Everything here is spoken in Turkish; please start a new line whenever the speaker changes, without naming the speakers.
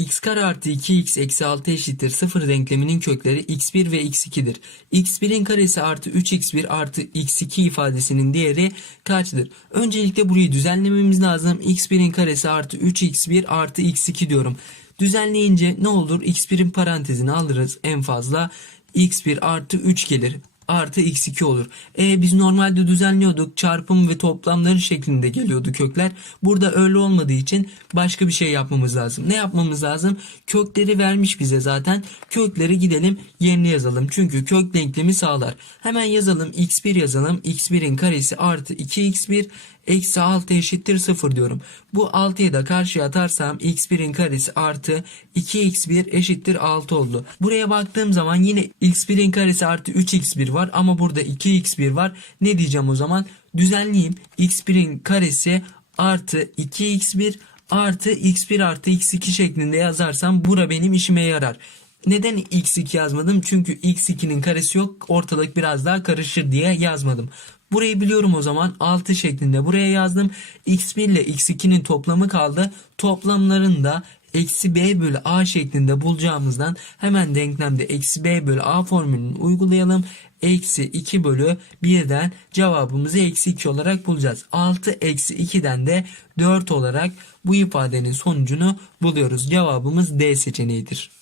x kare artı 2x eksi 6 eşittir 0 denkleminin kökleri x1 ve x2'dir. x1'in karesi artı 3x1 artı x2 ifadesinin değeri kaçtır? Öncelikle burayı düzenlememiz lazım. x1'in karesi artı 3x1 artı x2 diyorum. Düzenleyince ne olur? x1'in parantezini alırız en fazla. x1 artı 3 gelir artı x2 olur. E biz normalde düzenliyorduk. Çarpım ve toplamları şeklinde geliyordu kökler. Burada öyle olmadığı için başka bir şey yapmamız lazım. Ne yapmamız lazım? Kökleri vermiş bize zaten. Kökleri gidelim yerine yazalım. Çünkü kök denklemi sağlar. Hemen yazalım. x1 yazalım. x1'in karesi artı 2x1 eksi 6 eşittir 0 diyorum. Bu 6'yı da karşıya atarsam x1'in karesi artı 2x1 eşittir 6 oldu. Buraya baktığım zaman yine x1'in karesi artı 3x1 var ama burada 2x1 var. Ne diyeceğim o zaman? Düzenleyeyim. x1'in karesi artı 2x1 artı x1 artı x2 şeklinde yazarsam bura benim işime yarar. Neden x2 yazmadım? Çünkü x2'nin karesi yok. Ortalık biraz daha karışır diye yazmadım. Burayı biliyorum o zaman 6 şeklinde buraya yazdım. x1 ile x2'nin toplamı kaldı. Toplamlarını da eksi b bölü a şeklinde bulacağımızdan hemen denklemde eksi b bölü a formülünü uygulayalım. Eksi 2 bölü 1'den cevabımızı eksi 2 olarak bulacağız. 6 eksi 2'den de 4 olarak bu ifadenin sonucunu buluyoruz. Cevabımız D seçeneğidir.